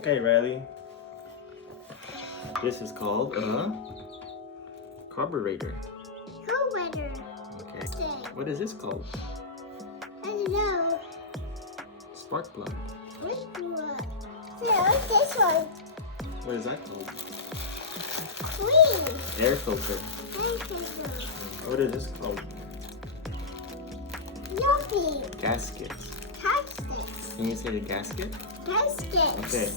Okay, Riley. This is called a carburetor. Carburetor. Okay. What is this called? I don't know. Spark plug. Which one? No, this one. What is that called? Queen. Air filter. What is this called? Nothing. Gasket. Caskets. Can you say the gasket? Caskets. Okay.